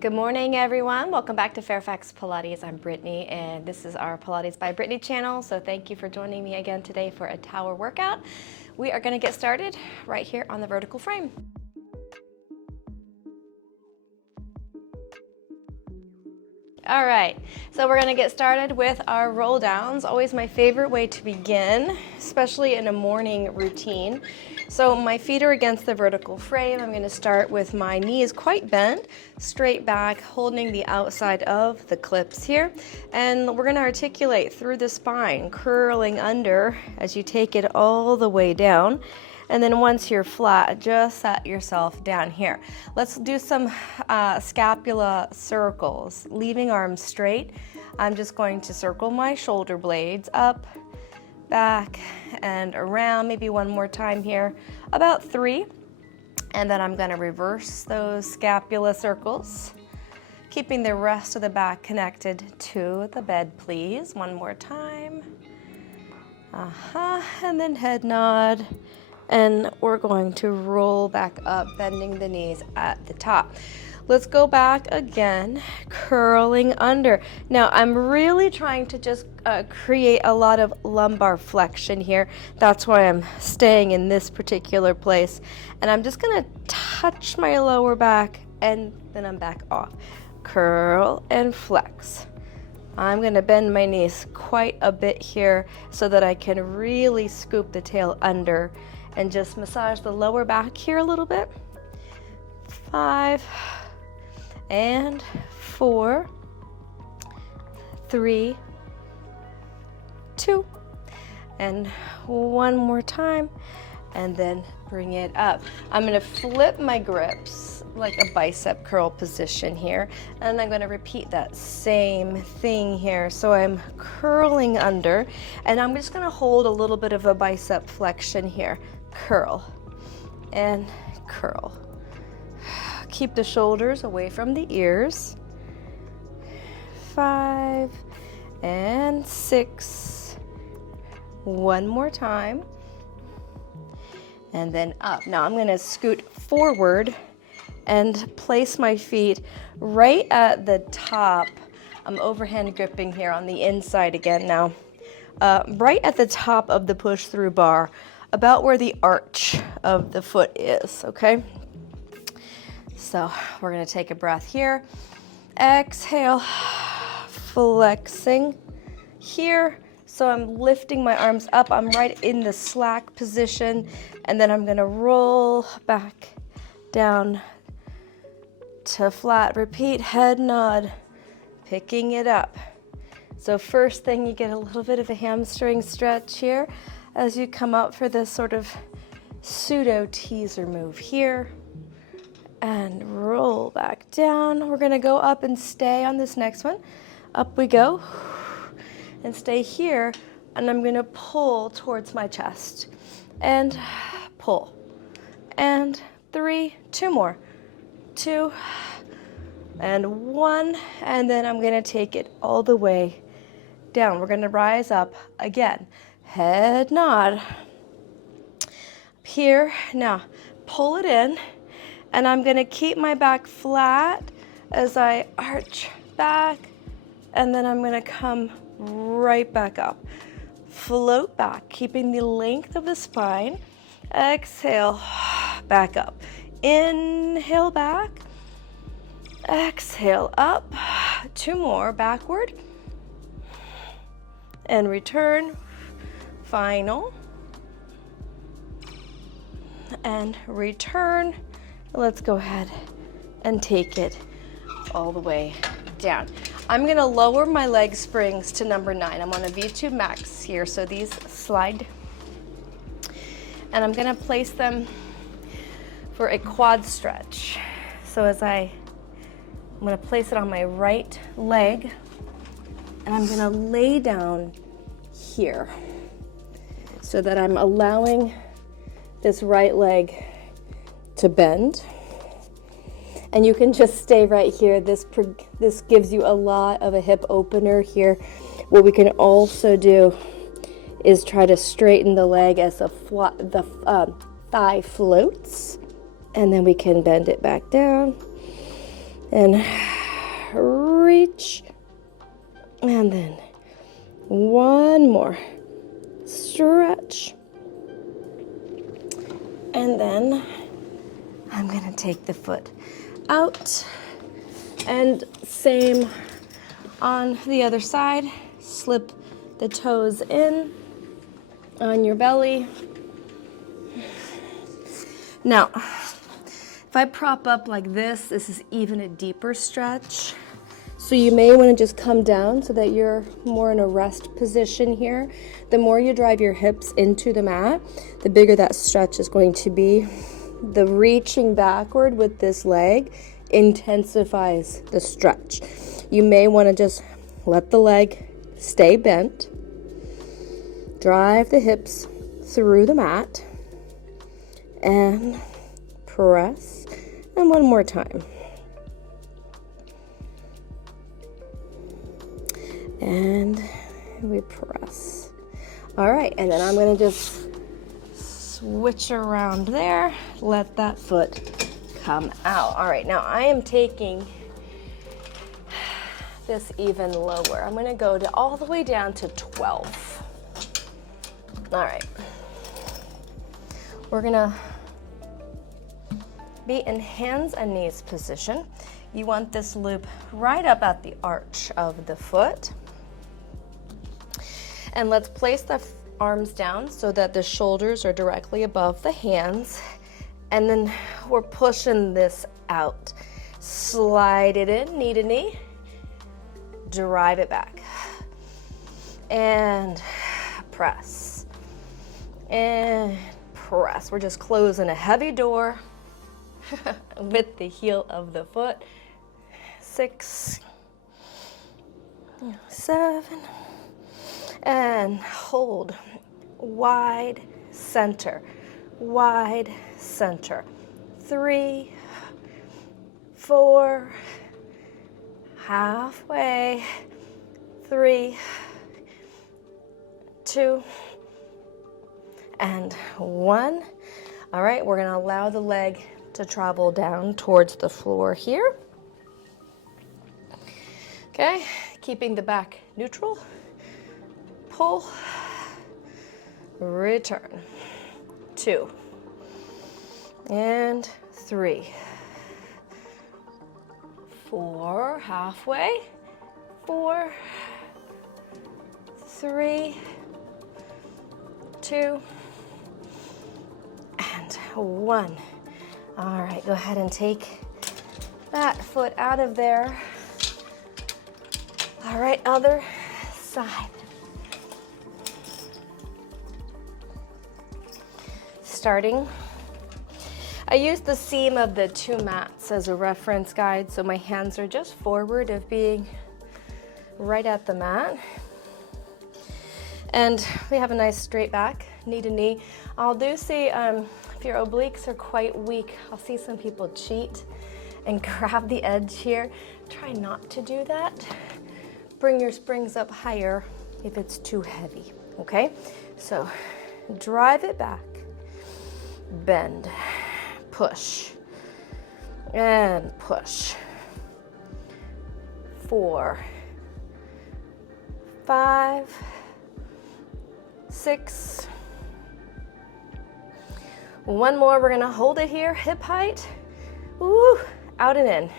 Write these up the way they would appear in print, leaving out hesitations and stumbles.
Good morning, everyone. Welcome back to Fairfax Pilates. I'm Brittany, and this is our Pilates by Brittany channel. So thank you for joining me again today for a tower workout. We are going to get started right here on the vertical frame. All right, so we're gonna get started with our roll downs. Always my favorite way to begin, especially in a morning routine. So my feet are against the vertical frame. I'm gonna start with my knees quite bent, straight back, holding the outside of the clips here. And we're gonna articulate through the spine, curling under as you take it all the way down. And then once you're flat, just set yourself down here. Let's do some scapula circles, leaving arms straight. I'm just going to circle my shoulder blades up, back, and around. Maybe one more time here, about 3. And then I'm gonna reverse those scapula circles, keeping the rest of the back connected to the bed, please. One more time. And then head nod. And we're going to roll back up, bending the knees at the top. Let's go back again, curling under. Now, I'm really trying to just create a lot of lumbar flexion here. That's why I'm staying in this particular place. And I'm just gonna touch my lower back, and then I'm back off. Curl and flex. I'm gonna bend my knees quite a bit here so that I can really scoop the tail under and just massage the lower back here a little bit. 5 and 4, 3, 2, and one more time, and then bring it up. I'm gonna flip my grips like a bicep curl position here, and I'm gonna repeat that same thing here. So I'm curling under, and I'm just gonna hold a little bit of a bicep flexion here. Curl and curl. Keep the shoulders away from the ears. 5 and 6. One more time. And then up. Now I'm going to scoot forward and place my feet right at the top. I'm overhand gripping here on the inside again now. Right at the top of the push-through bar, about where the arch of the foot is, okay? So we're gonna take a breath here. Exhale, flexing here. So I'm lifting my arms up. I'm right in the slack position. And then I'm gonna roll back down to flat. Repeat, head nod, picking it up. So first thing, you get a little bit of a hamstring stretch here as you come up for this sort of pseudo teaser move here, and roll back down. We're gonna go up and stay on this next one. Up we go, and stay here, and I'm gonna pull towards my chest, and pull, and 3, 2 more, 2, and 1, and then I'm gonna take it all the way down. We're gonna rise up again. Head nod. Here, now pull it in, and I'm gonna keep my back flat as I arch back, and then I'm gonna come right back up. Float back, keeping the length of the spine. Exhale, back up. Inhale back. Exhale up. 2 more, backward. And return. Final, and return. Let's go ahead and take it all the way down. I'm gonna lower my leg springs to number 9. I'm on a V2 max here, so these slide. And I'm gonna place them for a quad stretch. So I'm gonna place it on my right leg, and I'm gonna lay down here, so that I'm allowing this right leg to bend. And you can just stay right here. This gives you a lot of a hip opener here. What we can also do is try to straighten the leg as the thigh floats. And then we can bend it back down and stretch. And then one more, stretch. And then I'm gonna take the foot out, and same on the other side. Slip the toes in on your belly. Now, if I prop up like this is even a deeper stretch. So you may want to just come down so that you're more in a rest position here. The more you drive your hips into the mat, the bigger that stretch is going to be. The reaching backward with this leg intensifies the stretch. You may want to just let the leg stay bent. Drive the hips through the mat and press. And one more time. And we press. All right, and then I'm going to just switch around there. Let that foot come out. All right, now I am taking this even lower. I'm going to go all the way down to 12. All right. We're going to be in hands and knees position. You want this loop right up at the arch of the foot. And let's place the arms down so that the shoulders are directly above the hands. And then we're pushing this out. Slide it in, knee to knee. Drive it back. And press. And press. We're just closing a heavy door with the heel of the foot. 6, 7, and hold. Wide center, wide center. 3, 4, halfway. 3, 2, and 1. All right, we're going to allow the leg to travel down towards the floor here. Okay, keeping the back neutral. Pull, return. 2, and 3, 4, halfway. 4, 3, 2, and 1. All right, go ahead and take that foot out of there. All right, other side. Starting. I use the seam of the 2 mats as a reference guide, so my hands are just forward of being right at the mat. And we have a nice straight back, knee to knee. I'll do see, if your obliques are quite weak, I'll see some people cheat and grab the edge here. Try not to do that. Bring your springs up higher if it's too heavy, okay? So drive it back, bend, push, and push. 4, 5, 6. One more, we're gonna hold it here, hip height. Ooh, out and in.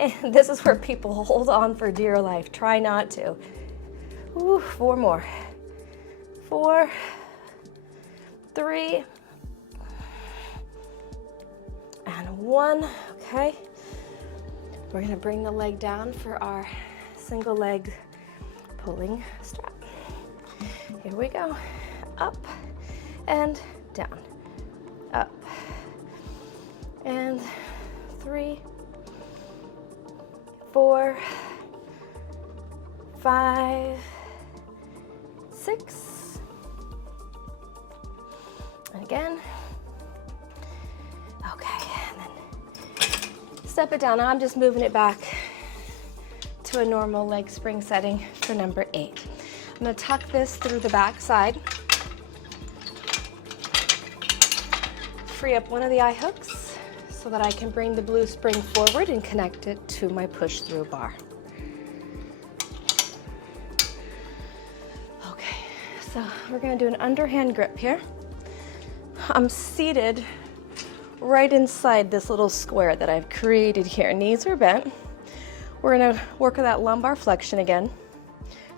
And this is where people hold on for dear life. Try not to. Ooh, 4 more. 4, 3, and 1, okay? We're gonna bring the leg down for our single leg pulling strap. Here we go. Up and down. Up and 3, 4, 5, 6, and again. Okay, and then step it down. Now I'm just moving it back to a normal leg spring setting for number 8. I'm going to tuck this through the back side. Free up one of the eye hooks so that I can bring the blue spring forward and connect it to my push-through bar. So we're gonna do an underhand grip here. I'm seated right inside this little square that I've created here. Knees are bent. We're gonna work with that lumbar flexion again.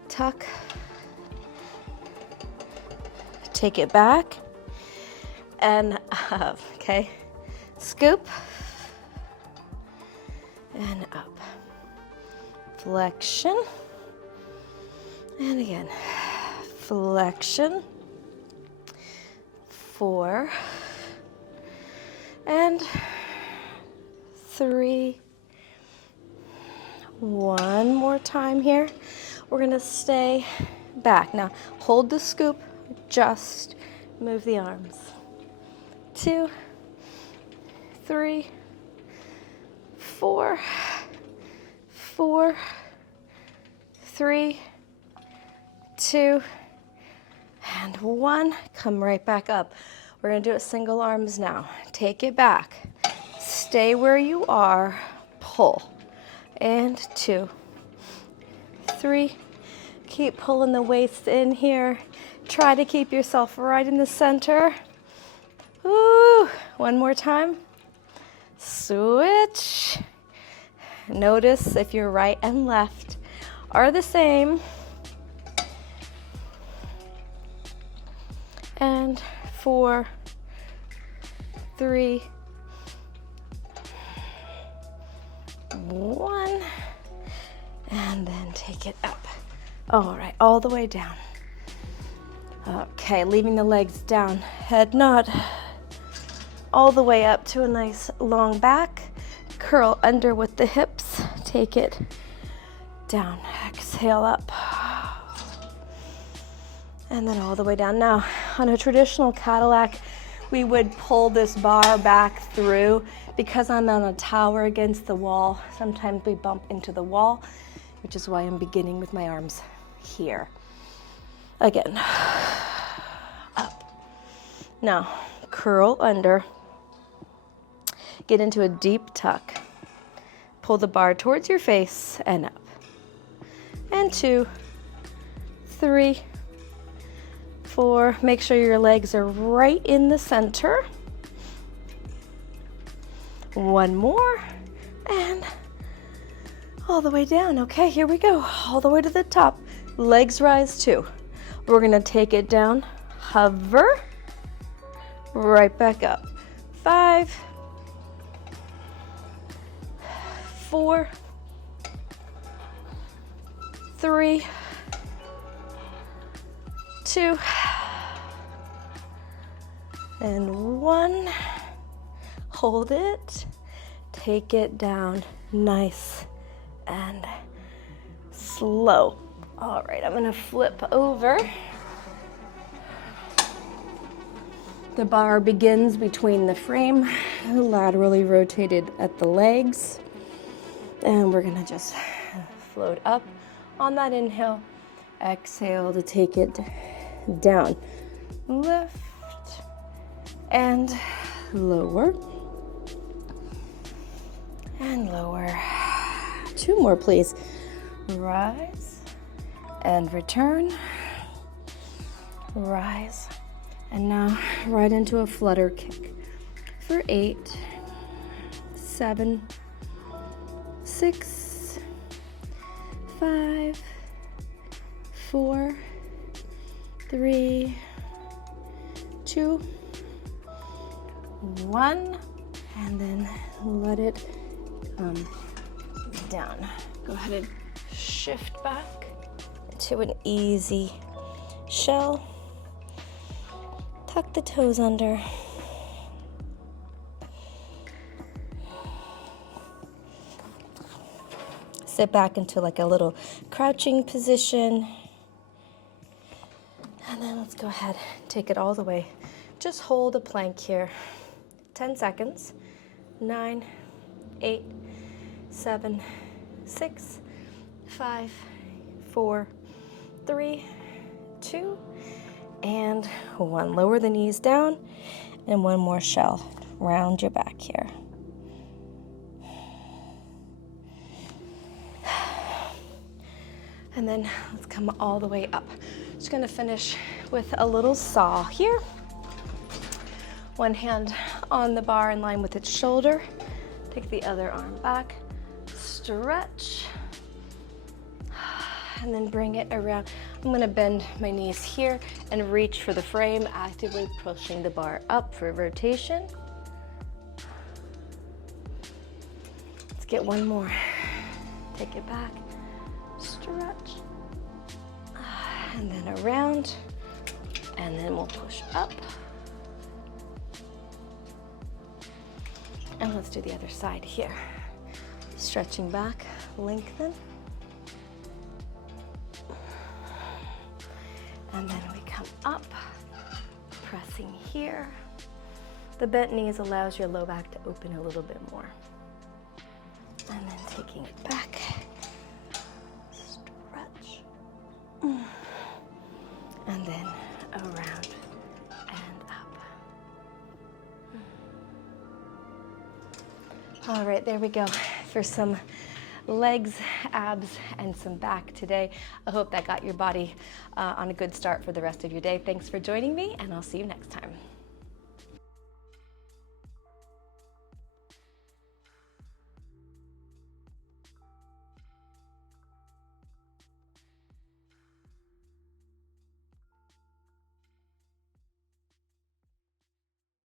Tuck. Take it back and up, okay? Scoop and up. Flexion. And again, flexion. 4 and 3. One more time here. We're gonna stay back. Now hold the scoop, just move the arms. 2, 3, 4, 4, 3, 2, and 1. Come right back up. We're gonna do it single arms now. Take it back. Stay where you are. Pull. And 2, 3. Keep pulling the waist in here. Try to keep yourself right in the center. Ooh. One more time. Switch. Notice if your right and left are the same. And 4, 3, 1, and then take it up. All right, all the way down. Okay, leaving the legs down, head nod, all the way up to a nice long back. Curl under with the hips, take it down, exhale up. And then all the way down. Now, on a traditional Cadillac, we would pull this bar back through. Because I'm on a tower against the wall, sometimes we bump into the wall, which is why I'm beginning with my arms here. Again, up. Now, curl under, get into a deep tuck. Pull the bar towards your face and up. And 2, 3, 4, make sure your legs are right in the center. One more, and all the way down. Okay, here we go, all the way to the top. Legs rise too. We're gonna take it down, hover, right back up. 5, 4, 3, 2, and 1. Hold it, take it down, nice and slow. All right, I'm gonna flip over. The bar begins between the frame, laterally rotated at the legs, and we're gonna just float up on that inhale, exhale to take it down. Lift and lower. And lower. 2 more, please. Rise and return. Rise. And now right into a flutter kick for 8, 7, 6, 5, 4, 3, 2, 1, and then let it down. Go ahead and shift back to an easy shell. Tuck the toes under. Sit back into like a little crouching position. And then let's go ahead and take it all the way. Just hold a plank here. 10 seconds. 9, 8, 7, 6, 5, 4, 3, 2, and 1. Lower the knees down, and 1 more shell. Round your back here. And then let's come all the way up. Just gonna finish with a little saw here. One hand on the bar in line with its shoulder. Take the other arm back, stretch, and then bring it around. I'm gonna bend my knees here and reach for the frame, actively pushing the bar up for rotation. Let's get one more. Take it back, stretch, and then around, and then we'll push up. And let's do the other side here. Stretching back, lengthen. And then we come up, pressing here. The bent knees allows your low back to open a little bit more. And then taking it back, stretch. And then around and up. All right, there we go for some legs, abs, and some back today. I hope that got your body on a good start for the rest of your day. Thanks for joining me, and I'll see you next time.